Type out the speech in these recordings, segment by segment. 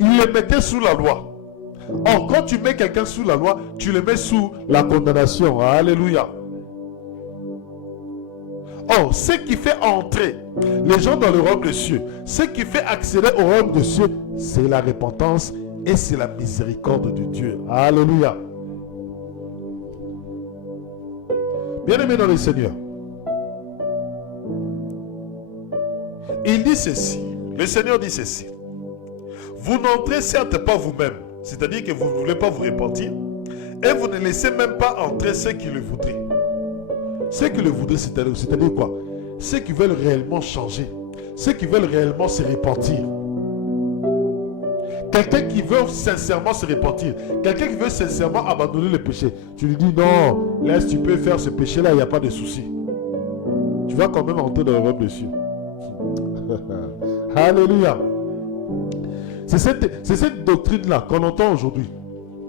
il les mettait sous la loi. Or, quand tu mets quelqu'un sous la loi, tu le mets sous la condamnation. Alléluia. Or, ce qui fait entrer les gens dans le royaume des cieux, ce qui fait accéder au royaume des cieux, c'est la repentance et c'est la miséricorde de Dieu. Alléluia. Bien-aimés dans le Seigneur, il dit ceci, le Seigneur dit ceci: vous n'entrez certes pas vous-même, c'est-à-dire que vous ne voulez pas vous repentir, et vous ne laissez même pas entrer ceux qui le voudraient. Ceux qui le voudraient, c'est-à-dire quoi? Ceux qui veulent réellement changer, ceux qui veulent réellement se repentir. Quelqu'un qui veut sincèrement se repentir, quelqu'un qui veut sincèrement abandonner le péché, tu lui dis non, laisse, tu peux faire ce péché-là, il n'y a pas de souci. Tu vas quand même entrer dans le royaume des cieux. Alléluia. C'est cette doctrine-là qu'on entend aujourd'hui.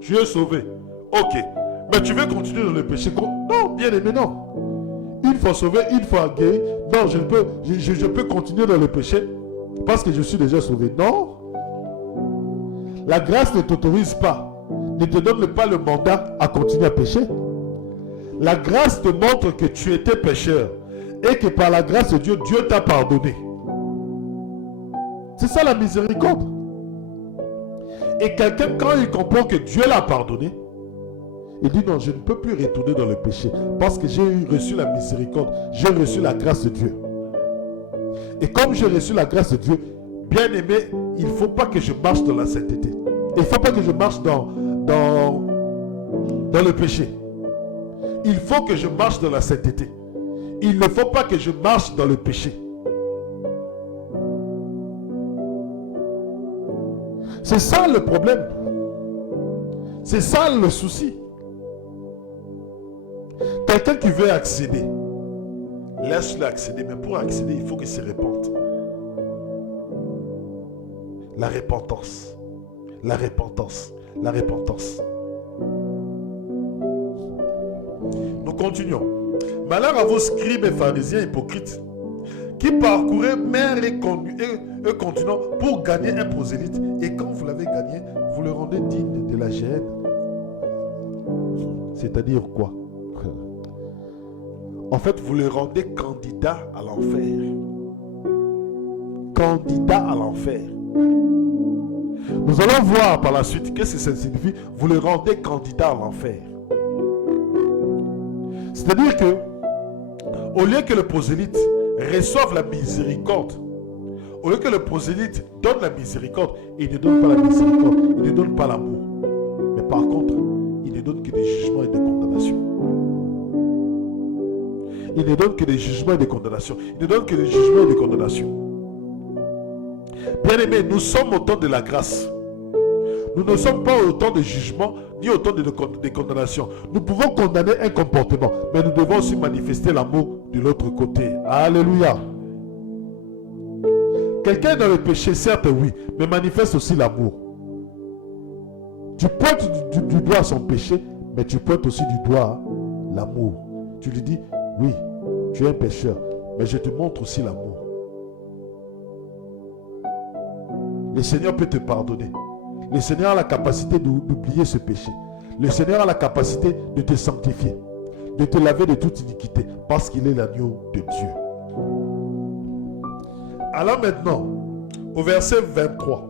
Tu es sauvé. Ok. Mais tu veux continuer dans le péché? Non, bien aimé, non. Une fois sauvé, une fois guéri. Non, je peux continuer dans le péché parce que je suis déjà sauvé. Non. La grâce ne t'autorise pas, ne te donne pas le mandat à continuer à pécher. La grâce te montre que tu étais pécheur et que par la grâce de Dieu, Dieu t'a pardonné. C'est ça la miséricorde. Et quelqu'un, quand il comprend que Dieu l'a pardonné, il dit non, je ne peux plus retourner dans le péché parce que j'ai reçu la miséricorde, j'ai reçu la grâce de Dieu. Et comme j'ai reçu la grâce de Dieu, bien aimé, il ne faut pas que je marche dans la sainteté. Il ne faut pas que je marche dans le péché. Il faut que je marche dans la sainteté. Il ne faut pas que je marche dans le péché. C'est ça le problème. C'est ça le souci. Quelqu'un qui veut accéder, laisse-le accéder. Mais pour accéder, il faut qu'il se repente. La repentance. La repentance. La repentance. Nous continuons. Malheur à vos scribes et pharisiens hypocrites qui parcourez mer et continent pour gagner un prosélyte. Et quand vous l'avez gagné, vous le rendez digne de la géhenne. C'est-à-dire quoi? En fait, vous le rendez candidat à l'enfer. Candidat à l'enfer. Nous allons voir par la suite qu'est-ce que ça signifie. Vous le rendez candidat à l'enfer. C'est-à-dire que, au lieu que le prosélyte reçoive la miséricorde, au lieu que le prosélyte donne la miséricorde, il ne donne pas la miséricorde, il ne donne pas l'amour. Mais par contre, il ne donne que des jugements et des condamnations. Il ne donne que des jugements et des condamnations. Il ne donne que des jugements et des condamnations. Bien-aimés, nous sommes au temps de la grâce. Nous ne sommes pas au temps de jugement, ni au temps de condamnation. Nous pouvons condamner un comportement, mais nous devons aussi manifester l'amour de l'autre côté. Alléluia. Quelqu'un dans le péché, certes oui, mais manifeste aussi l'amour. Tu pointes du doigt son péché, mais tu pointes aussi du doigt l'amour. Tu lui dis, oui, tu es un pécheur, mais je te montre aussi l'amour. Le Seigneur peut te pardonner. Le Seigneur a la capacité d'oublier ce péché. Le Seigneur a la capacité de te sanctifier, de te laver de toute iniquité, parce qu'il est l'agneau de Dieu. Alors maintenant, au verset 23.